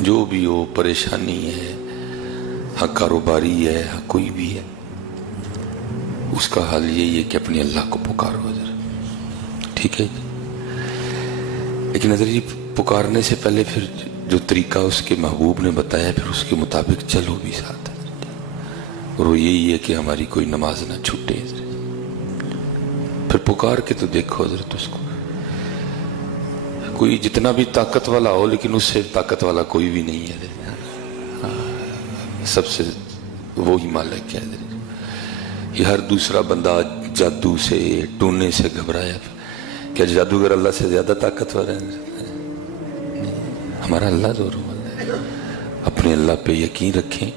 جو بھی ہو، پریشانی ہے، ہاں کاروباری ہے، ہاں کوئی بھی ہے، اس کا حل یہی ہے کہ اپنے اللہ کو پکارو حضرت، ٹھیک ہے جی۔ لیکن حضرت جی پکارنے سے پہلے پھر جو طریقہ اس کے محبوب نے بتایا پھر اس کے مطابق چلو بھی ساتھ حضرت جی، اور وہ یہی ہے کہ ہماری کوئی نماز نہ چھوٹے حضرت جی۔ پھر پکار کے تو دیکھو حضرت اس کو، کوئی جتنا بھی طاقت والا ہو لیکن اس سے طاقت والا کوئی بھی نہیں ہے، سب سے وہی مالک ہے حضرت جی۔ یہ ہر دوسرا بندہ جادو سے ٹونے سے گھبرایا، کیا جادوگر اللہ سے زیادہ طاقتور ہے؟ ہمارا اللہ زور والا ہے۔ اپنے اللہ پہ یقین رکھیں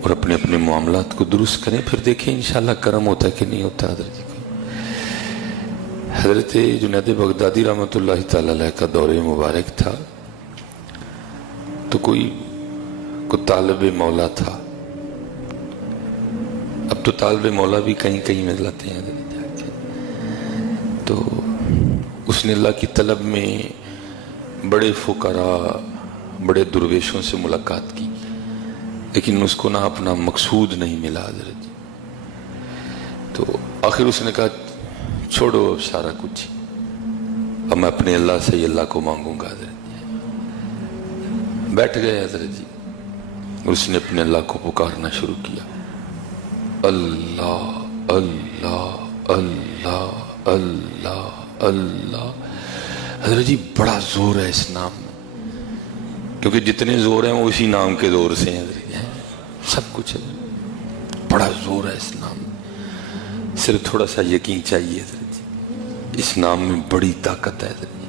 اور اپنے اپنے معاملات کو درست کریں، پھر دیکھیں انشاءاللہ کرم ہوتا ہے کہ نہیں ہوتا حضرت جی۔ حضرت جنید بغدادی رحمۃ اللہ تعالی علیہ کا دور مبارک تھا، تو کوئی طالب مولا تھا۔ اب تو طالب مولا بھی کہیں کہیں میں لاتے ہیں حضرت جا کے، تو اس نے اللہ کی طلب میں بڑے فقراء، بڑے درویشوں سے ملاقات کی، لیکن اس کو نہ اپنا مقصود نہیں ملا حضرت جی۔ تو آخر اس نے کہا چھوڑو اب سارا کچھ، اب میں اپنے اللہ سے ہی اللہ کو مانگوں گا حضرت جی۔ بیٹھ گئے حضرت جی، اس نے اپنے اللہ کو پکارنا شروع کیا، اللہ اللہ اللہ اللہ اللہ۔ حضرت جی بڑا زور ہے اس نام میں، کیونکہ جتنے زور ہیں وہ اسی نام کے زور سے ہیں حضرت جی، سب کچھ ہے، بڑا زور ہے اس نام میں، صرف تھوڑا سا یقین چاہیے حضرت جی، اس نام میں بڑی طاقت ہے حضرت جی۔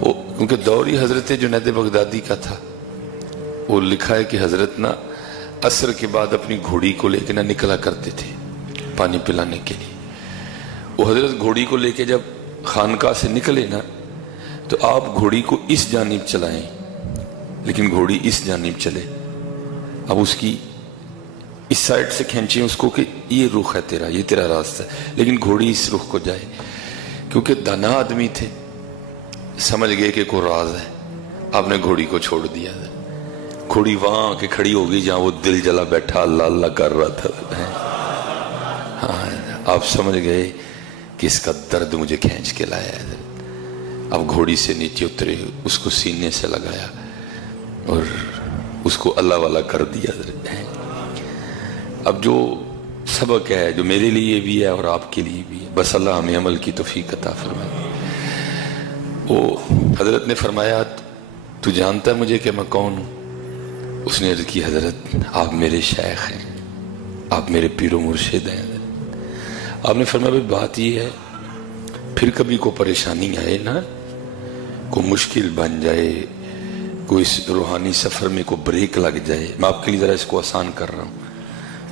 وہ کیونکہ دور ہی حضرت جنید بغدادی کا تھا، وہ لکھا ہے کہ حضرت نا عصر کے بعد اپنی گھوڑی کو لے کے نہ نکلا کرتے تھے پانی پلانے کے لیے۔ وہ حضرت گھوڑی کو لے کے جب خانقاہ سے نکلے نا تو آپ گھوڑی کو اس جانب چلائیں، لیکن گھوڑی اس جانب چلے، اب اس کی اس سائڈ سے کھینچیں اس کو کہ یہ رخ ہے تیرا، یہ تیرا راستہ ہے، لیکن گھوڑی اس رخ کو جائے، کیونکہ دانا آدمی تھے، سمجھ گئے کہ کوئی راز ہے، آپ نے گھوڑی کو چھوڑ دیا، گھوڑی وہاں آ کے کھڑی ہو گئی جہاں وہ دل جلا بیٹھا اللہ اللہ کر رہا تھا۔ ہاں آپ سمجھ گئے کہ اس کا درد مجھے کھینچ کے لایا ہے، اب گھوڑی سے نیچے اترے، اس کو سینے سے لگایا اور اس کو اللہ والا کر دیا۔ اب جو سبق ہے جو میرے لیے بھی ہے اور آپ کے لیے بھی ہے، بس اللہ ہمیں عمل کی توفیق عطا فرمائے۔ وہ حضرت نے فرمایا تو جانتا ہے مجھے کہ میں کون ہوں؟ اس نے عرض کی حضرت آپ میرے شیخ ہیں، آپ میرے پیر و مرشد ہیں۔ آپ نے فرمایا بھائی بات یہ ہے، پھر کبھی کوئی پریشانی آئے نا، کوئی مشکل بن جائے، کوئی اس روحانی سفر میں کوئی بریک لگ جائے، میں آپ کے لیے ذرا اس کو آسان کر رہا ہوں،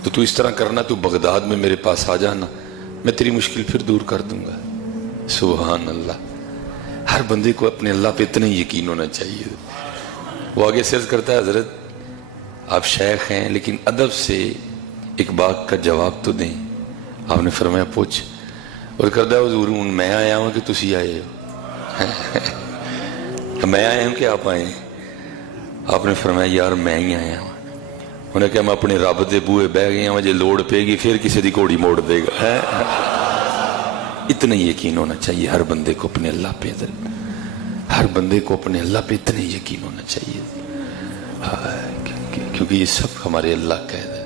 تو اس طرح کرنا، تو بغداد میں میرے پاس آ جانا، میں تیری مشکل پھر دور کر دوں گا۔ سبحان اللہ، ہر بندے کو اپنے اللہ پہ اتنا یقین ہونا چاہیے۔ وہ آگے سے عرض کرتا ہے حضرت آپ شیخ ہیں لیکن ادب سے ایک بات کا جواب تو دیں۔ آپ نے فرمایا پوچھ، اور کردہ حضور میں آیا ہوں کہ تسی آئے ہو؟ میں آیا ہوں کہ آپ آئے ہیں؟ آپ نے فرمایا یار میں ہی آیا ہوں۔ انہوں نے کہا میں اپنے رب دے بوئے بہ گئے ہیں، مجھے لوڑ پے گی پھر کسی دی گھوڑی موڑ دے گا۔ اتنا یقین ہونا چاہیے ہر بندے کو اپنے اللہ پہ، ہر بندے کو اپنے اللہ پہ اتنا یقین ہونا چاہیے، کیونکہ یہ سب ہمارے اللہ کا ہے۔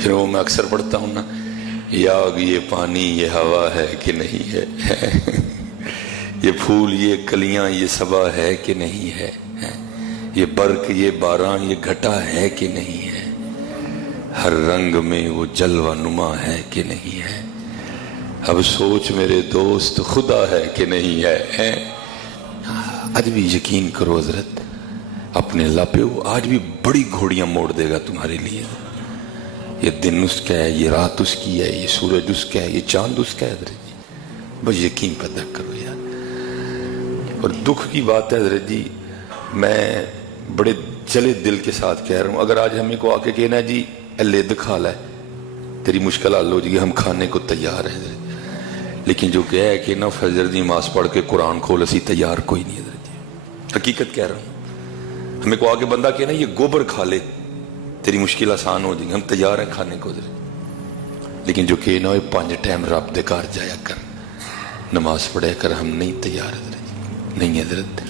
پھر وہ میں اکثر پڑھتا ہوں نا، یہ آگ یہ پانی یہ ہوا ہے کہ نہیں ہے، یہ پھول یہ کلیاں یہ صبا ہے کہ نہیں ہے، یہ برق یہ باران یہ گھٹا ہے کہ نہیں ہے، ہر رنگ میں وہ جلوہ نما ہے کہ نہیں ہے، اب سوچ میرے دوست خدا ہے کہ نہیں ہے۔ آج بھی یقین کرو حضرت اپنے اللہ پہ، وہ آج بھی بڑی گھوڑیاں موڑ دے گا تمہارے لیے۔ یہ دن اس کا ہے، یہ رات اس کی ہے، یہ سورج اس کا ہے، یہ چاند اس کا ہے حضرت جی، بس یقین پیدا کرو یار۔ اور دکھ کی بات ہے حضرت جی، میں بڑے جلے دل کے ساتھ کہہ رہا ہوں، اگر آج ہمیں کو آ کے کہنا جی اللہ دکھا لے تیری مشکل حل ہو جائے گی، ہم کھانے کو تیار ہیں حضرت، لیکن جو کہہ ہے کہ نا فجر دی نماز پڑھ کے قرآن کھول اسی تیار کوئی نہیں حضرت جی، حقیقت کہہ رہا ہوں. ہمیں کو آ کے بندہ کہنا یہ گوبر کھا لے تیری مشکل آسان ہو جائیں گی، ہم تیار ہیں کھانے کو. لیکن جو کہنا ہو 5 ٹائم رب دے گھر جایا کر، نماز پڑھے کر، ہم نہیں تیار حضرت. نہیں حضرت،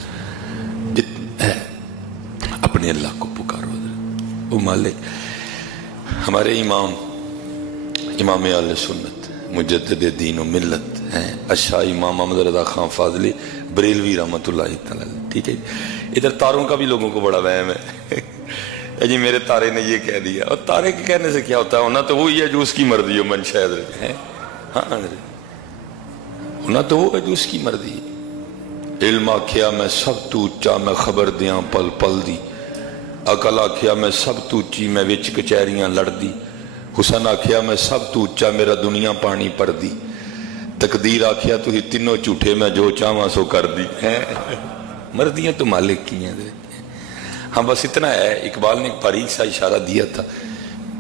اپنے اللہ کو پکارو حضرت. وہ مالک ہمارے امام اہل سنت مجدد دین و ملت ہیں اشاہ امام محمد رضا خان فاضلی بریلوی رحمۃ اللہ تعالی. ٹھیک ہے. ادھر تاروں کا بھی لوگوں کو بڑا وہم ہے جی میرے تارے نے یہ کہہ دیا. اور تارے کے کہنے سے کیا ہوتا ہے؟ ہونا تو وہی ہے جو اس کی مرضی ہو منشا حضرت ہے. ہاں حضرت ہونا تو وہ ہے جو اس کی مرضی ہے. علم آکھیا میں سب تو اچا میں خبر دیاں پل پل دی، عقل آکھیا میں سب تو اچی میں وچ کچہریاں لڑ دی، حسن آکھیا میں سب تو اچا میرا دنیا پانی پر دی، تقدیر آکھیا تو ہی تینوں جھوٹے میں جو چاہواں سو کر دی. مرضیاں تو مالک کی ہیں. ہاں بس اتنا ہے. اقبال نے ایک باریک سا اشارہ دیا تھا.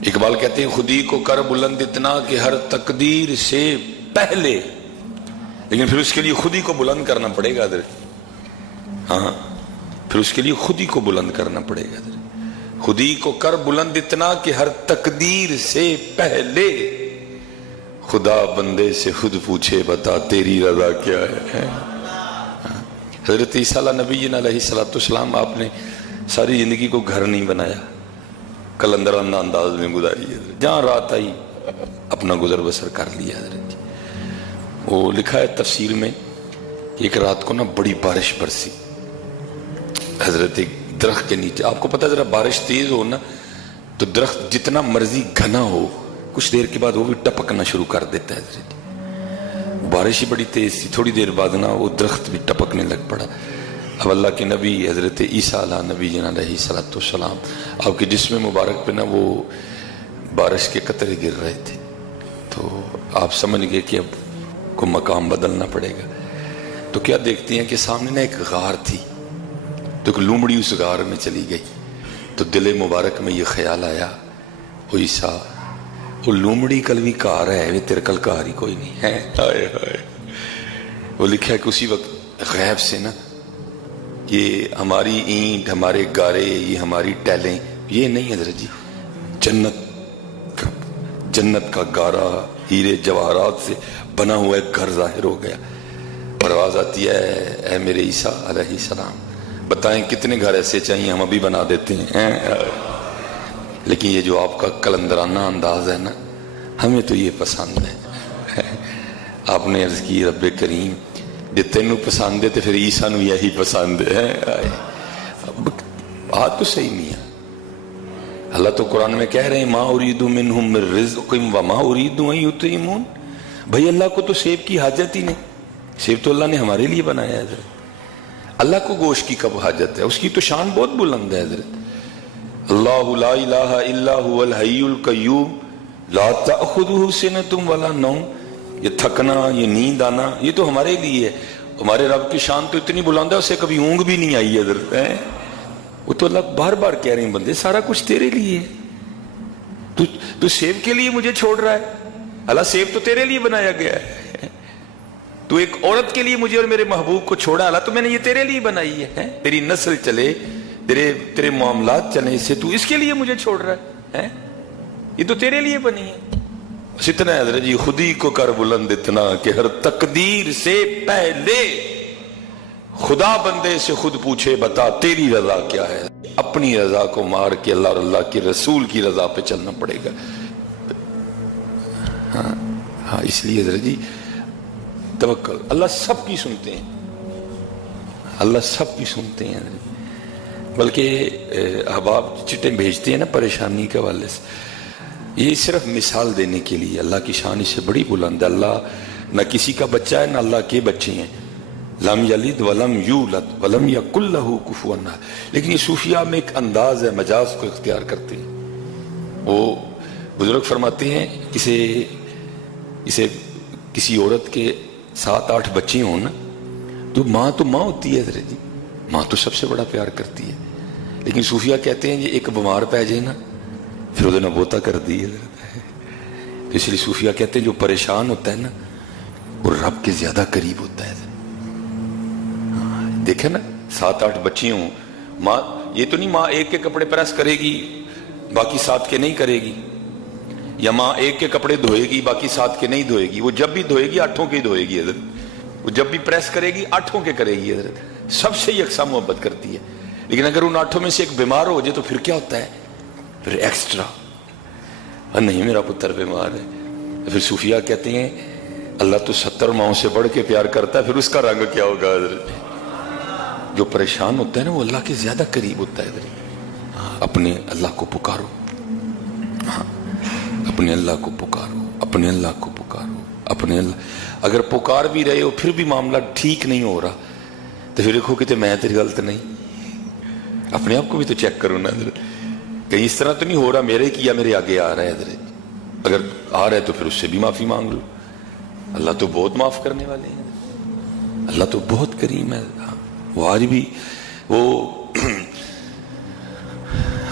اقبال کہتے ہیں خودی کو کر بلند اتنا کہ ہر تقدیر سے پہلے، لیکن پھر اس کے لیے خود ہی کو بلند کرنا پڑے گا حضرت. ہاں پھر اس کے لیے خود ہی کو بلند کرنا پڑے گا حضرت. خودی کو کر بلند اتنا کہ ہر تقدیر سے پہلے خدا بندے سے خود پوچھے بتا تیری رضا کیا ہے. حضرت عیسیٰ نبی علیہ السلام آپ نے ساری زندگی کو گھر نہیں بنایا، کلندرانہ انداز میں گزاری ہے. جہاں رات آئی اپنا گزر بسر کر لیا حضرت. وہ لکھا ہے تفسیر میں کہ ایک رات کو نا بڑی بارش برسی حضرت ایک درخت کے نیچے. آپ کو پتہ ذرا بارش تیز ہو نا تو درخت جتنا مرضی گھنا ہو کچھ دیر کے بعد وہ بھی ٹپکنا شروع کر دیتا ہے حضرت. بارش ہی بڑی تیز تھی، تھوڑی دیر بعد نا وہ درخت بھی ٹپکنے لگ پڑا. اب اللہ کے نبی حضرت عیسیٰ نبی علیہ السلام آپ کے جسم مبارک پہ نا وہ بارش کے قطرے گر رہے تھے. تو آپ سمجھ گئے کہ اب کو مقام بدلنا پڑے گا. تو کیا دیکھتے ہیں کہ سامنے نا ایک غار تھی، تو ایک لومڑی اس غار میں چلی گئی. تو دل مبارک میں یہ خیال آیا وہ عیسیٰ وہ لومڑی کل بھی کار ہے وہ تیرے کل کار ہی کوئی نہیں ہے. ہائے ہائے. وہ لکھا ہے کہ اسی وقت غیب سے نا یہ ہماری اینٹ ہمارے گارے یہ ہماری ٹیلیں یہ نہیں حضرت جی، جنت کا گارا ہیرے جواہرات سے بنا ہوا ایک گھر ظاہر ہو گیا. پرواز آتی ہے اے میرے عیسیٰ علیہ السلام بتائیں کتنے گھر ایسے چاہیے ہم ابھی بنا دیتے ہیں. لیکن یہ جو آپ کا کلندرانہ انداز ہے نا ہمیں تو یہ پسند ہے. آپ نے عرض کی رب کریم جے تینوں پسند ہے تو پھر عیسیٰ نو یہی پسند ہے. بات تو صحیح نہیں ہے. اللہ تو قرآن میں کہہ رہے ہیں ما ارید منہم من رزق وما ارید ان یطعمون. بھائی اللہ کو تو سیب کی حاجت ہی نہیں، سیب تو اللہ نے ہمارے لیے بنایا ہے حضرت. اللہ کو گوشت کی کب حاجت ہے؟ اس کی تو شان بہت بلند ہے حضرت. اللہ لا الہ الا هو الحی القیوم لا تأخذہ سنۃ ولا نوم. یہ تھکنا یہ نیند آنا یہ تو ہمارے لیے ہے. ہمارے رب کی شان تو اتنی بلند ہے اسے کبھی اونگ بھی نہیں آئی حضرت. وہ تو اللہ بار بار کہہ رہے ہیں بندے سارا کچھ تیرے لیے ہے، تو سیب کے لیے مجھے چھوڑ رہا ہے. اللہ سیب تو تیرے لیے بنایا گیا ہے. تو ایک عورت کے لیے مجھے اور میرے محبوب کو چھوڑا اللہ تو میں نے یہ تیرے لیے بنائی ہے. تیری نسل چلے تیرے معاملات چلیں اس سے تو اس کے لیے مجھے چھوڑ رہا ہے. یہ تو تیرے لیے بنی ہے. بس اتنا ہے حضرت جی خودی کو کر بلند اتنا کہ ہر تقدیر سے پہلے خدا بندے سے خود پوچھے بتا تیری رضا کیا ہے. اپنی رضا کو مار کے اللہ اور اللہ کے رسول کی رضا پہ چلنا پڑے گا. ہاں اس لیے حضرت جی توکل اللہ سب کی سنتے ہیں، اللہ سب کی سنتے ہیں. بلکہ احباب چٹیں بھیجتے ہیں نا پریشانی کے حوالے سے، یہ صرف مثال دینے کے لیے. اللہ کی شان اس سے بڑی بلند ہے. اللہ نہ کسی کا بچہ ہے نہ اللہ کے بچے ہیں. لم یلد ولم یولد ولم یکن لہ کفوا احد. لیکن یہ صوفیہ میں ایک انداز ہے مجاز کو اختیار کرتے ہیں. وہ بزرگ فرماتے ہیں اسے کسی عورت کے 7-8 بچے ہوں نا تو ماں ہوتی ہے حضرت جی، ماں تو سب سے بڑا پیار کرتی ہے. لیکن صوفیہ کہتے ہیں یہ ایک بیمار پہ جائے نا پھر وہ نبوتا کر دی حضرت. اس لیے صوفیہ کہتے ہیں جو پریشان ہوتا ہے نا وہ رب کے زیادہ قریب ہوتا ہے. دیکھیں نا 7-8 बच्चे हों, माँ ये तो नहीं माँ एक के कपड़े प्रेस करेगी बाकी 7 के नहीं करेगी, या माँ एक के कपड़े धोएगी बाकी 7 के नहीं धोएगी। वो जब भी धोएगी 8 के धोएगी हजरत, वो जब भी प्रेस करेगी 8 के करेगी हजरत, सबसे यकसा मोहब्बत करती है। लेकिन अगर उन 8 में से एक बीमार हो जाए तो फिर क्या होता है, फिर एक्स्ट्रा, नहीं मेरा पुत्र बीमार है। फिर सूफिया कहते हैं अल्लाह तो 70 माओं से बढ़ के प्यार करता है, फिर उसका रंग क्या होगा हजरत। जो परेशान होता है ना वो अल्लाह के ज्यादा करीब होता है हजरत। अपने अल्लाह को पुकारो, हाँ अपने अल्लाह को पुकारो, अपने अल्लाह को पुकारो, अपने अल्लाह। अगर पुकार भी रहे हो फिर भी मामला ठीक नहीं हो रहा तो फिर देखो कि मैं तेरी गलत नहीं, अपने आप को भी तो चेक करो ना हजरत, कहीं इस तरह तो नहीं हो रहा मेरे की या मेरे आगे आ रहा है हजरत। अगर आ रहा है तो फिर उससे भी माफी मांग लो, अल्लाह तो बहुत माफ करने वाले हैं, अल्लाह तो बहुत करीम है। वो आज भी वो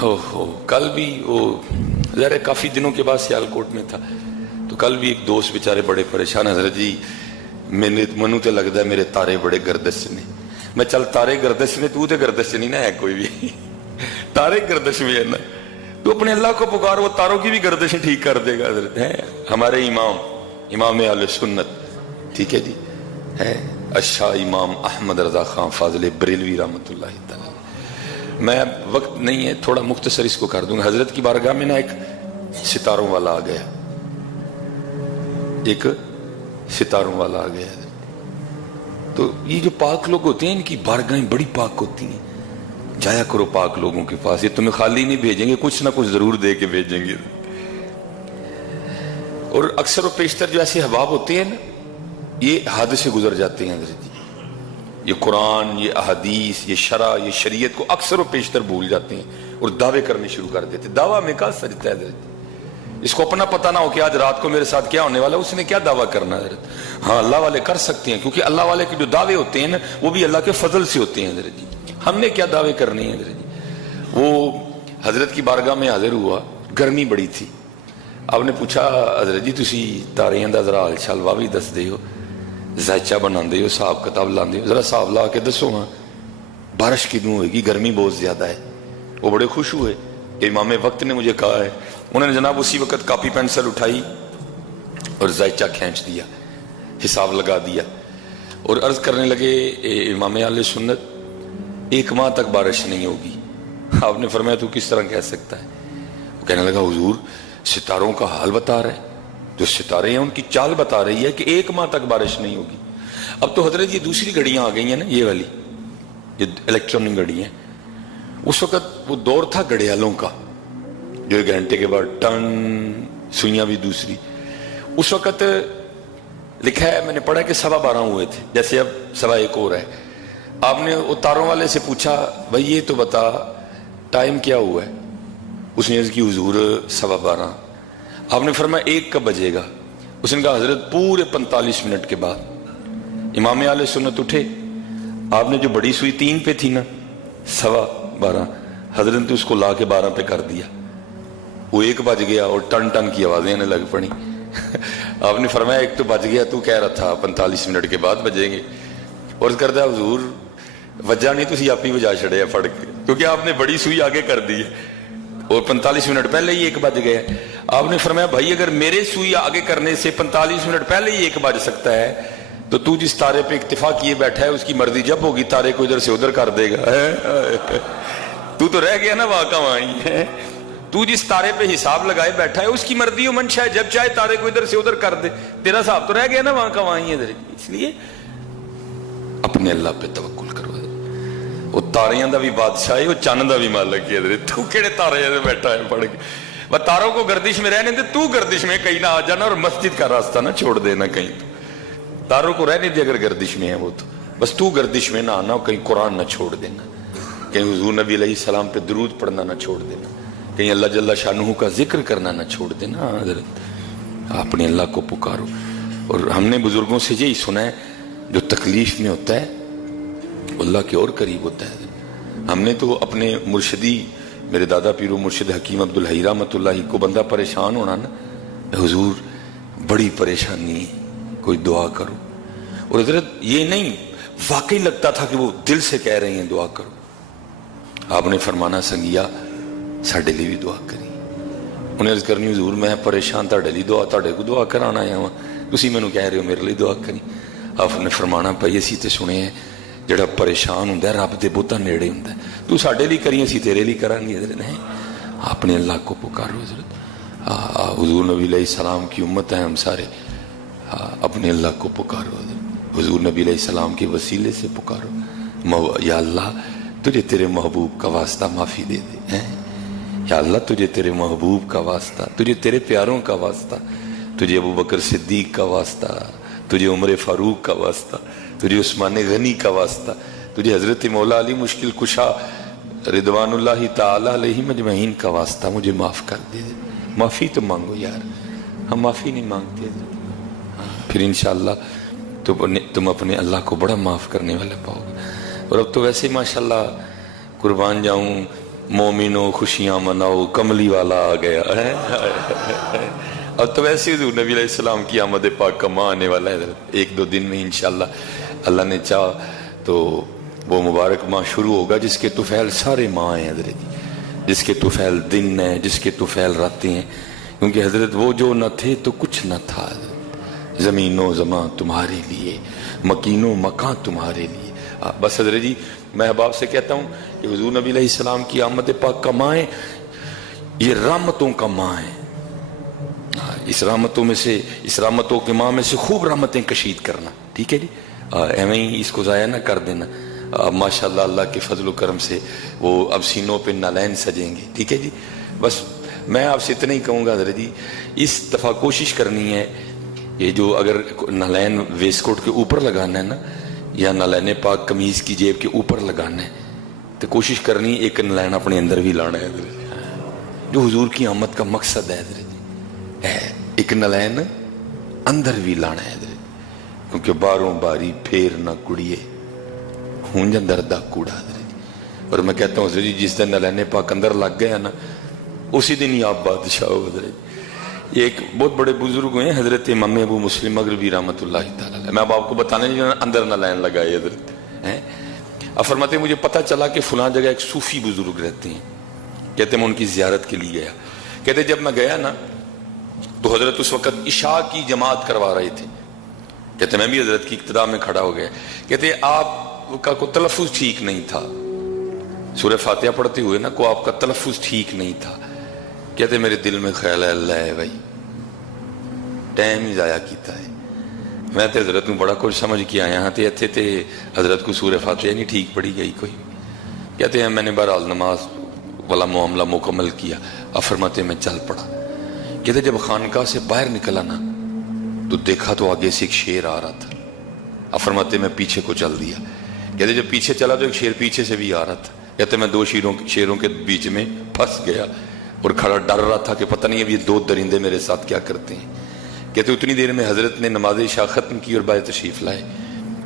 ओहो, कल भी वो ज़रा काफ़ी दिनों के बाद सियालकोट में था तो कल भी एक दोस्त बेचारे बड़े परेशान, हजरत जी मनु तो लगता है मेरे तारे बड़े गर्दश ने। मैं चल तारे गर्दश ने, तू तो गर्दश नहीं ना है कोई भी, तारे गर्दश में है ना, तो अपने अल्लाह को पुकार, वो तारों की भी गर्दश ठीक कर देगा हजरत। है हमारे इमाम अहले सुन्नत, ठीक है जी, है अच्छा इमाम अहमद रजा खान फाजिल बरेलवी रहमतुल्लाह तआला। मैं वक्त नहीं है, थोड़ा मुख्तसर इसको कर दूंगा। हजरत की बारगाह में ना एक सितारों वाला आ गया, एक सितारों वाला आ गया। तो ये जो पाक लोग होते हैं इनकी बारगाहें बड़ी पाक होती हैं, जाया करो पाक लोगों के पास, ये तुम्हें खाली नहीं भेजेंगे, कुछ ना कुछ जरूर दे के भेजेंगे। और अक्सर और पेशतर जो ऐसे हबाब होते हैं ना ये हद से गुजर जाते हैं हजरत जी, ये कुरान, ये अहदीस, ये शरा, ये शरीयत को अक्सर और पेशतर भूल जाते हैं और दावे करने शुरू कर देते। दावा में का सजता है हजरत, इसको अपना पता ना हो कि आज रात को मेरे साथ क्या होने वाला है, उसने क्या दावा करना है हजरत। हाँ अल्लाह वाले कर सकते हैं क्योंकि अल्लाह वाले के जो दावे होते हैं ना वो भी अल्लाह के फजल से होते हैं हजरत जी। हमने क्या दावे करने हैं हजरत जी। वो हजरत की बारगाह में हाजिर हुआ, गर्मी बड़ी थी, आपने पूछा हजरत जी तुसी तारियां दा जरा हाल चाल वाह भी दस दे हो, जायचा बनाते हो, हिसाब किताब लाते हो, जरा हिसाब ला के दसो हाँ बारिश कितनी होगी, गर्मी बहुत ज्यादा है। वो बड़े खुश हुए कि इमाम वक्त ने मुझे कहा है। उन्होंने जनाब उसी वक्त कापी पेंसिल उठाई और जायचा खींच दिया, हिसाब लगा दिया और अर्ज करने लगे इमाम अहले सुन्नत 1 माह तक बारिश नहीं होगी। आपने फरमाया तू किस तरह कह सकता है। वो कहने लगा हुजूर सितारों का हाल बता रहे, जो सितारे हैं उनकी चाल बता रही है कि 1 माह तक बारिश नहीं होगी। अब तो हजरत ये दूसरी घड़ियां आ गई हैं ना, ये वाली ये इलेक्ट्रॉनिक घड़ी है। उस वक्त वो दौर था घड़ियालों का, जो 1 घंटे के बाद टन, सुइयां भी दूसरी। उस वक्त लिखा है, मैंने पढ़ा कि 12:15 हुए थे, जैसे अब 1:15 हो रहा है। आपने वो तारों वाले से पूछा भाई ये तो बता टाइम क्या हुआ है, उसने इसकी हुजूर 12:15। आपने फरमाया 1 कब बजेगा, उसने कहा हजरत पूरे 45 मिनट के बाद। इमाम अहले सुन्नत उठे, आपने जो बड़ी सुई 3 पे थी ना 12:15, हजरत ने उसको ला के 12 पे कर दिया, वो 1 बज गया और टन टन की आवाजें आने लग पड़ी। आपने फरमाया 1 तो बज गया, तू कह रहा था 45 मिनट के बाद बजेंगे। और करता हुजूर वजह नहीं, तुसी आप ही वजा छड़े फड़ के, क्योंकि आपने बड़ी सुई आगे कर दी है और 45 मिनट पहले ही 1 बज गया। आपने फरमाया भाई अगर मेरे सुई आगे करने से 45 मिनट पहले ही 1 बज सकता है तो तू जिस तारे पे इक्तिफा किए बैठा है उसकी मर्जी जब होगी तारे को इधर से उधर कर देगा। तू तो रह गया ना वहां का वहीं है, तू जिस तारे पे हिसाब लगाए बैठा है उसकी मर्जी मंशा है, जब चाहे तारे को इधर से उधर कर दे, तेरा हिसाब तो रह गया ना वहां का वहीं इधर। इसलिए अपने अल्लाह पे तवक्कुल करो, वो तारियां दा भी बादशाह है, वो चन्न दा भी मालिक है। तू केड़े तारे बैठा है पढ़ के, वह तारों को गर्दिश में रहने दे, तू गर्दिश में कहीं ना आ जाना और मस्जिद का रास्ता ना छोड़ देना कहीं। तो तारों को रहने दे अगर गर्दिश में है वो, तो बस तू गर्दिश में ना आना, कहीं कुरान ना छोड़ देना, कहीं हुजूर नबी अलैहिस्सलाम पे दुरूद पढ़ना ना छोड़ देना, कहीं अल्लाह जल्ला शानुहु का जिक्र करना ना छोड़ देना। हज़रत अपने अल्लाह को पुकारो। और हमने बुजुर्गों से यही सुना है, जो तकलीफ में होता है अल्लाह के और करीब होता है। हमने तो अपने मुर्शिदी मेरे दादा पीरो मुर्शिद हकीम अब्दुल हई रहमतुल्लाह को बंदा परेशान होना ना, हुजूर बड़ी परेशानी है, कोई दुआ करो। और हजरत ये नहीं वाकई लगता था कि वो दिल से कह रही हैं दुआ करो। आपने फरमाना संगिया साडे लिए भी दुआ करी। उन्हें अर्ज करनी हजूर मैं परेशान तुहाडे लिए तुहाडे को दुआ कराना आया वां, तुसीं मैनूं कह रहे हो मेरे लिए दुआ करी। आपने फरमाना भाई असीं ते सुने जिहड़ा परेशान हुंदा रब दे बहुता नेड़े हुंदा, तू साडे लिए करी असीं तेरे लिए करांगे। हज़रत नहीं, अपने अल्लाह को पुकारो। हज़रत हुजूर नबी अलैहिस्सलाम की उम्मत है हम सारे, अपने अल्लाह को पुकारो। हुजूर नबी अलैहिस्सलाम के वसीले से पुकारो, या अल्लाह तुझे तेरे महबूब का वास्ता माफ़ी दे दे हैं, या अल्लाह तुझे तेरे महबूब का वास्ता, तुझे तेरे प्यारों का वास्ता, तुझे अबू बकर सिद्दीक का वास्ता, तुझे उमर फारूक का वास्ता, तुझे उस्मान गनी का वास्ता, तुझे हज़रत मौला अली मुश्किल कुशा रिदवानुल्लाहि ताला अलैहिम अजमईन का वास्ता, मुझे माफ़ कर दे। माफ़ी तो मांगो यार, हम माफ़ी नहीं मांगते। फिर इंशाअल्लाह तुम अपने अल्लाह को बड़ा माफ़ करने वाले पाओगे। और अब तो वैसे ही माशाअल्लाह कुर्बान जाऊं, मोमिनो खुशियाँ मनाओ, कमली वाला आ गया है। अब तो वैसे ही नबी अलैहिस्सलाम की आमद पाक का माह आने वाला है। एक दो दिन में इंशाअल्लाह अल्लाह ने चाहा तो वो मुबारक माह शुरू होगा जिसके तुफैल सारे माह हैं हज़रत, जिसके तुफैल दिन हैं, जिसके तुफैल रातें हैं। क्योंकि हज़रत वो जो न थे तो कुछ न था, ज़मीनो ज़मा तुम्हारे लिए, मकीनो मकान तुम्हारे लिए। बस हज़रत जी मैं अहबाब से कहता हूँ कि हुज़ूर नबी अलैहिस्सलाम की आमद पाक का माह है, ये रहमतों का माह है। इस रहमतों में से, इस रहमतों के माह में से खूब रहमतें कशीद करना, ठीक है जी। एवं ही इसको ज़ाया ना कर देना। माशाअल्लाह अल्लाह के फजल करम से वो अब सीनों पे नालैन सजेंगे, ठीक है जी। बस मैं आपसे इतना ही कहूँगा हज़रत जी, इस दफ़ा कोशिश करनी है ये जो अगर नालैन वेस्ट कोट के ऊपर लगाना है ना, या नालैन पाक कमीज़ की जेब के ऊपर लगाना है, तो कोशिश करनी एक नालैन अपने अंदर भी लाना है जो हुजूर की आमद का मकसद है हज़रत जी, एक नालैन अंदर भी लाना है हज़रत, क्योंकि बारों बारी फेर ना कुड़िए हूंज अंदर दा कूड़ा हज़रत जी। और मैं कहता हूँ हज़रत जी जिस दिन नालैन पाक अंदर लग गया ना, उसी दिन ही आप बादशाह हो हज़रत जी। एक बहुत बड़े बुजुर्ग हुए हज़रत इमाम अबू मुस्लिम मगरिबी रहमतुल्लाहि तआला अलैह, मैं अब आपको बताने नहीं अंदर नालैन लगाए हज़रत हैं। अब फरमाते मुझे पता चला कि फलां जगह एक सूफी बुजुर्ग रहते हैं, कहते मैं उनकी ज़ियारत के लिए गया। कहते जब मैं गया ना तो हज़रत उस वक़्त इशा की जमात करवा रहे थे। कहते मैं भी हज़रत की इक्तदा में खड़ा हो गया। कहते आपका को तलफ़ुज़ ठीक नहीं था, सूरह फातिहा पढ़ते हुए ना को आपका तलफ़ुज़ ठीक नहीं था। कहते मेरे दिल में ख्याल है अल्लाह है भाई टाइम ही ज़ाया किया है, मैं तो हज़रत को बड़ा कुछ समझ के आया हाँ, तो इतने तो हज़रत को सूरह फातिहा नहीं ठीक पढ़ी गई कोई। कहते हैं मैंने बहरहाल नमाज वाला मामला मुकम्मल किया। अब फरमाते मैं चल पड़ा। कहते जब खानकाह से बाहर निकला ना तो देखा तो आगे से एक शेर आ रहा था। अब फरमाते मैं पीछे को चल दिया। कहते जब पीछे चला तो एक शेर पीछे से भी आ रहा था। कहते मैं दो शेरों के बीच में फंस गया और खड़ा डर रहा था कि पता नहीं अब ये दो दरिंदे मेरे साथ क्या करते हैं। कहते उतनी देर में हज़रत ने नमाज इशा ख़त्म की और बाहर तशरीफ़ लाए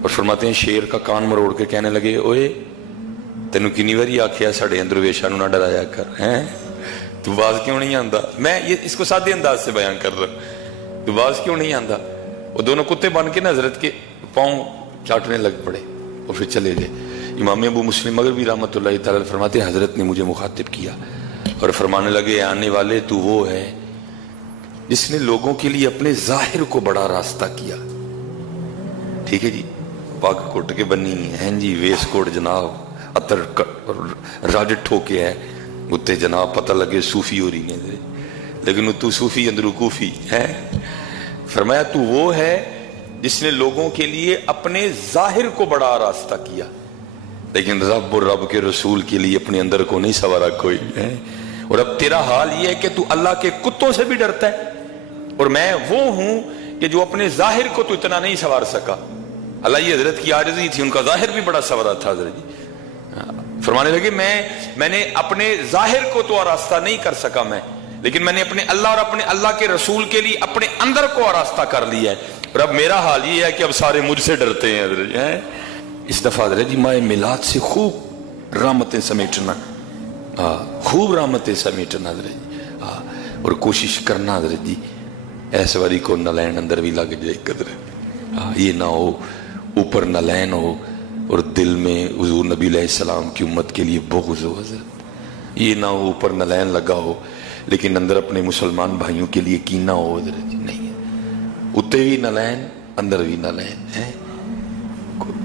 और फरमाते हैं शेर का कान मरोड़ के कहने लगे ओए तेनू कितनी बारी आखिया साढ़े अंदर वेशा ना डराया कर हैं, तू बाज क्यों नहीं आंदा। मैं ये इसको सादे अंदाज से बयान कर रहा हूँ, तू बाज क्यों नहीं आंदा। वो दोनों कुत्ते बन के ना हज़रत के पाँव चाटने लग पड़े और फिर चले गए। इमाम अबू मुस्लिम मगरिबी रहमतुल्लाहि तआला फरमाते हज़रत ने मुझे मुखातिब किया और फरमाने लगे आने वाले तू वो है जिसने लोगों के लिए अपने जाहिर को बड़ा रास्ता किया, ठीक है जी। पग कुट के बनी है जी, वेस कोट जनाब अतर राज ठोके है उत्ते जनाब पता लगे सूफी हो रही है, लेकिन तू सूफी अंदरू कूफी है। फरमाया तू वो है जिसने लोगों के लिए अपने जाहिर को बड़ा रास्ता किया, लेकिन रब और रब के रसूल के लिए अपने अंदर को नहीं सवारा कोई है। और अब तेरा हाल ये है कि तू अल्लाह के कुत्तों से भी डरता है और मैं वो हूं कि जो अपने जाहिर को तो इतना नहीं सवार सका। अल्लाह ये हजरत की आजिज़ी थी, उनका जाहिर भी बड़ा सवरा था हजरत जी। फरमाने लगे मैंने अपने जाहिर को तो रास्ता नहीं कर सका मैं, लेकिन मैंने अपने अल्लाह और अपने अल्लाह के रसूल के लिए अपने अंदर को रास्ता कर लिया है। और अब मेरा हाल ये है कि अब सारे मुझसे डरते हैं हजरत जी। इस दफा हजरत जी माए मिलाद से खूब रहमतें समेटना, खूब रहमतें समेटना हजरत जी, और कोशिश करना हजरत जी ऐसे वारी को नलैन अंदर भी लग जाए कदर, ये ना हो ऊपर नलैन हो اور دل میں حضور نبی علیہ السلام کی امت کے لیے بغض ہو حضرت. یہ نہ ہو اوپر نلین لگا ہو لیکن اندر اپنے مسلمان بھائیوں کے لیے کینہ ہو حضرت. نہیں ہے اتنے بھی نلین اندر بھی نلین ہے.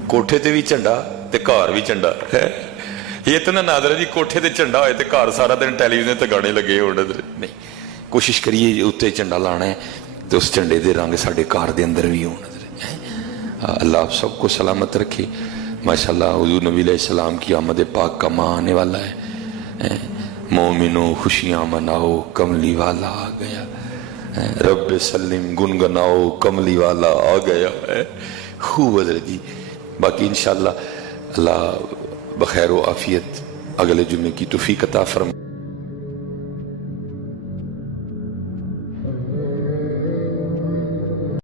کوٹھے تے بھی جھنڈا تے گھر بھی جھنڈا ہے. یہ تو نہ نادر جی کوٹھے تے جھنڈا ہوئے تے گھر سارا دن ٹیلی ویژن تے گانے لگے ہو. نہیں کوشش کریے اتنے جھنڈا لانا ہے تو اس جھنڈے دے رنگ ساڈے گھر دے اندر بھی ہون. اللہ آپ سب کو سلامت رکھے. ماشاءاللہ حضور نبی علیہ السلام کی آمد پاک کا ماہ آنے والا ہے. مومنوں خوشیاں مناؤ کملی والا آ گیا. رب سلم گنگناؤ کملی والا آ گیا. خوب حضرت جی. باقی انشاءاللہ اللہ بخیر و عافیت اگلے جمعے کی توفیق عطا فرمائے.